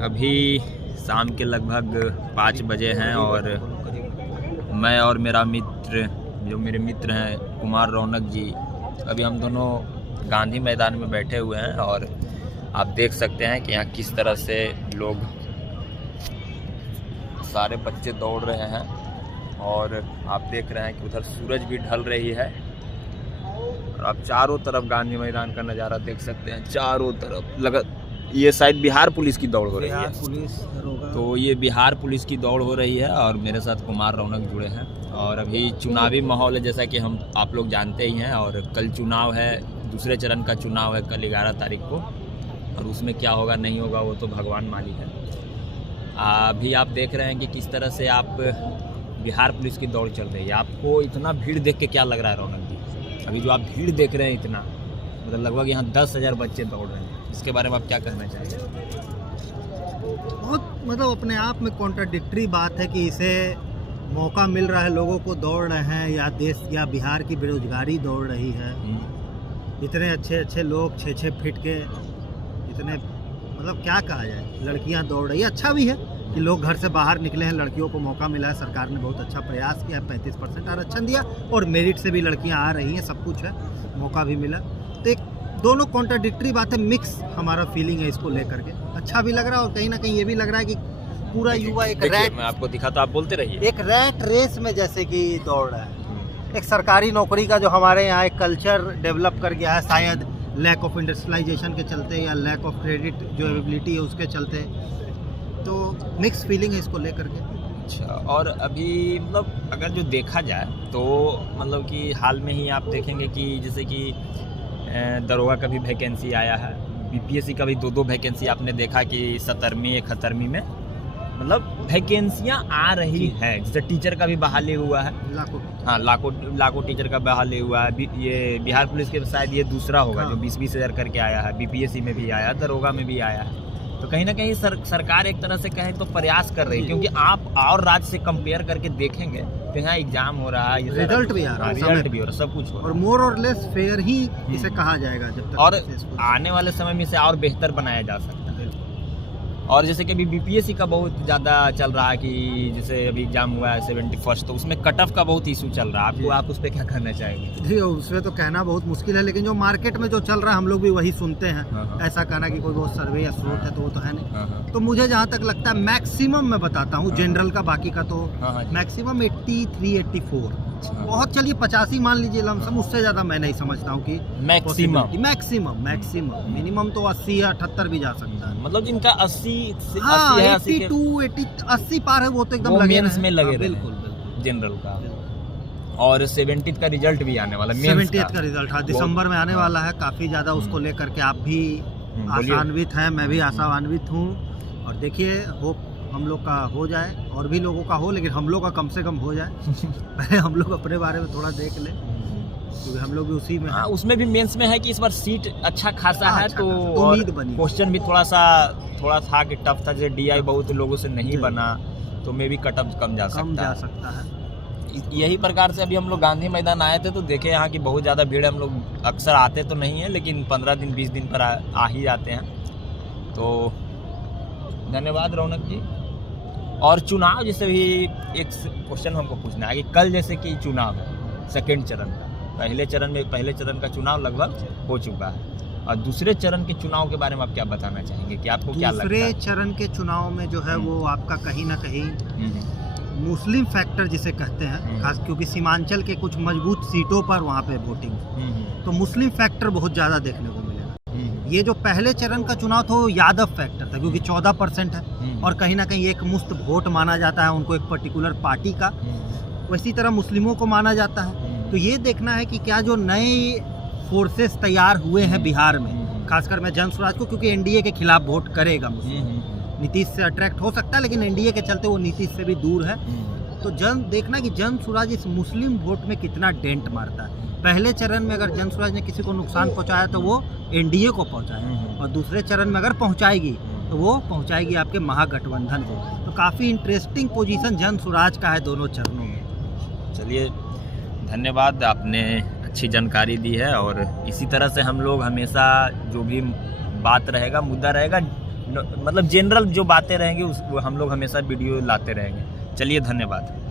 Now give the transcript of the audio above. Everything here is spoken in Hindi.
अभी शाम के लगभग 5 बजे हैं और मैं और मेरा मित्र, जो मेरे मित्र हैं कुमार रौनक जी, अभी हम दोनों गांधी मैदान में बैठे हुए हैं और आप देख सकते हैं कि यहाँ किस तरह से लोग, सारे बच्चे दौड़ रहे हैं और आप देख रहे हैं कि उधर सूरज भी ढल रही है और आप चारों तरफ गांधी मैदान का नज़ारा देख सकते हैं। चारों तरफ लगा, ये शायद बिहार पुलिस की दौड़ हो रही है। तो ये बिहार पुलिस की दौड़ हो रही है और मेरे साथ कुमार रौनक जुड़े हैं और अभी चुनावी माहौल है, जैसा कि हम आप लोग जानते ही हैं। और कल चुनाव है, दूसरे चरण का चुनाव है कल 11 तारीख को, और उसमें क्या होगा नहीं होगा वो तो भगवान मालिक है। अभी आप देख रहे हैं कि किस तरह से आप बिहार पुलिस की दौड़ चल रही है। आपको इतना भीड़ देख के क्या लग रहा है रौनक जी? अभी जो आप भीड़ देख रहे हैं इतना, मतलब लगभग यहाँ 10,000 बच्चे दौड़ रहे हैं, इसके बारे में आप क्या कहना चाहेंगे? बहुत मतलब अपने आप में कॉन्ट्राडिक्टरी बात है कि इसे मौका मिल रहा है, लोगों को दौड़ रहे हैं, या देश या बिहार की बेरोजगारी दौड़ रही है। इतने अच्छे अच्छे लोग 6-6 फीट के, इतने मतलब क्या कहा जाए, लड़कियां दौड़ रही है। अच्छा भी है कि लोग घर से बाहर निकले हैं, लड़कियों को मौका मिला है, सरकार ने बहुत अच्छा प्रयास किया, 35% आरक्षण दिया और मेरिट से भी लड़कियां आ रही हैं, सब कुछ है, मौका भी मिला। तो एक दोनों कॉन्ट्राडिक्टरी बात है, मिक्स हमारा फीलिंग है इसको लेकर के। अच्छा भी लग रहा है और कहीं ना कहीं ये भी लग रहा है कि पूरा युवा एक रैट, मैं आपको दिखाता, आप बोलते रहिए, एक रैट रेस में जैसे कि दौड़ रहा है। एक सरकारी नौकरी का जो हमारे यहाँ एक कल्चर डेवलप कर गया है, शायद लैक ऑफ इंडस्ट्रियलाइजेशन के चलते या लैक ऑफ क्रेडिट जो एबिलिटी है उसके चलते, तो मिक्स फीलिंग है इसको लेकर के। अच्छा, और अभी मतलब अगर जो देखा जाए तो मतलब कि हाल में ही आप देखेंगे कि जैसे कि दरोगा का भी वैकेंसी आया है, बीपीएससी का भी 2-2 वैकेंसी आपने देखा कि 70वीं 71वीं में मतलब वैकेंसियाँ आ रही है। जैसे टीचर का भी बहाली हुआ है, लाखों टीचर का बहाली हुआ है। ये बिहार पुलिस के शायद ये दूसरा होगा जो 20-20 हज़ार करके आया है। बीपीएससी में भी आया, दरोगा में भी आया है। तो कहीं ना कहीं सरकार एक तरह से कहें तो प्रयास कर रही है, क्योंकि आप और राज्य से कंपेयर करके देखेंगे तो यहाँ एग्जाम हो रहा है, रिजल्ट भी आ रहा है, रिजल्ट भी हो रहा है, सब कुछ हो रहा है और मोर और लेस फेयर ही इसे कहा जाएगा जब तक, और आने वाले समय में इसे और बेहतर बनाया जा सकता है। और जैसे कि अभी बीपीएससी का बहुत ज़्यादा चल रहा है कि जैसे अभी एग्जाम हुआ है 71st, तो उसमें कट ऑफ का बहुत इशू चल रहा है। आप उस पर क्या कहना चाहेंगे? जी, उसमें तो कहना बहुत मुश्किल है, लेकिन जो मार्केट में जो चल रहा है हम लोग भी वही सुनते हैं। ऐसा कहना कि कोई बहुत सर्वे या स्रोत है तो वो तो है नहीं। तो मुझे जहाँ तक लगता है मैक्सिमम मैं बताता हूँ जनरल का, बाकी का तो मैक्सिमम 83-84, बहुत चलिए 85 मान लीजिए लमसम, उससे ज़्यादा मैं नहीं समझता हूँ कि मैक्सिमम मिनिमम तो 80 या 78 भी जा सकता है। मतलब जिनका 80 80 पार है वो तो एकदम लगे में लगे, बिल्कुल जनरल का। और 70th का रिजल्ट भी आने वाला है, 70th का रिजल्ट दिसंबर में आने वाला है। काफ़ी ज़्यादा उसको लेकर के आप भी आशान्वित हैं, मैं भी आशान्वित हूँ। और देखिए होप हम लोग का हो जाए, और भी लोगों का हो, लेकिन हम लोग का कम से कम हो जाए। पहले हम लोग अपने बारे में थोड़ा देख लें, क्योंकि हम लोग भी उसी में उसमें भी मेंस में है कि इस बार सीट अच्छा खासा है, तो उम्मीद बनी। क्वेश्चन भी थोड़ा था कि टफ था, जैसे डीआई बहुत लोगों से नहीं बना, तो मे भी कट ऑफ कम जा सकता है। यही प्रकार से अभी हम लोग गांधी मैदान आए थे तो देखे यहाँ की बहुत ज़्यादा भीड़ है। हम लोग अक्सर आते तो नहीं है, लेकिन 15 दिन 20 दिन पर आ ही जाते हैं। तो धन्यवाद रौनक जी। और चुनाव जैसे भी एक क्वेश्चन हमको पूछना है कि कल जैसे कि चुनाव है सेकेंड चरण का, पहले चरण का चुनाव लगभग हो चुका है, और दूसरे चरण के चुनाव के बारे में आप क्या बताना चाहेंगे कि आपको क्या लगता है? दूसरे चरण के चुनाव में जो है वो आपका कहीं ना कहीं मुस्लिम फैक्टर जिसे कहते हैं, खास क्योंकि सीमांचल के कुछ मजबूत सीटों पर वहाँ पे वोटिंग, तो मुस्लिम फैक्टर बहुत ज़्यादा देखने को मिलेगा। ये जो पहले चरण का चुनाव था वो यादव फैक्टर था, क्योंकि 14% है और कहीं ना कहीं एक मुफ्त वोट माना जाता है उनको, एक पर्टिकुलर पार्टी का। वैसी तरह मुस्लिमों को माना जाता है। तो ये देखना है कि क्या जो नए फोर्सेस तैयार हुए हैं बिहार में, खासकर मैं जन स्वराज को, क्योंकि एनडीए के खिलाफ वोट करेगा मुस्लिम, नीतीश से अट्रैक्ट हो सकता है, लेकिन एनडीए के चलते वो नीतीश से भी दूर है। तो देखना कि जन स्वराज इस मुस्लिम वोट में कितना डेंट मारता है। पहले चरण में अगर जन स्वराज ने किसी को नुकसान पहुंचाया तो वो एनडीए को पहुंचाया, और दूसरे चरण में अगर पहुंचाएगी तो वो पहुंचाएगी आपके महागठबंधन को। तो काफ़ी इंटरेस्टिंग पोजीशन जन स्वराज का है दोनों चरणों में। चलिए, धन्यवाद, आपने अच्छी जानकारी दी है। और इसी तरह से हम लोग हमेशा जो भी बात रहेगा, मुद्दा रहेगा, मतलब जनरल जो बातें रहेंगी वो हम लोग हमेशा वीडियो लाते रहेंगे। चलिए, धन्यवाद।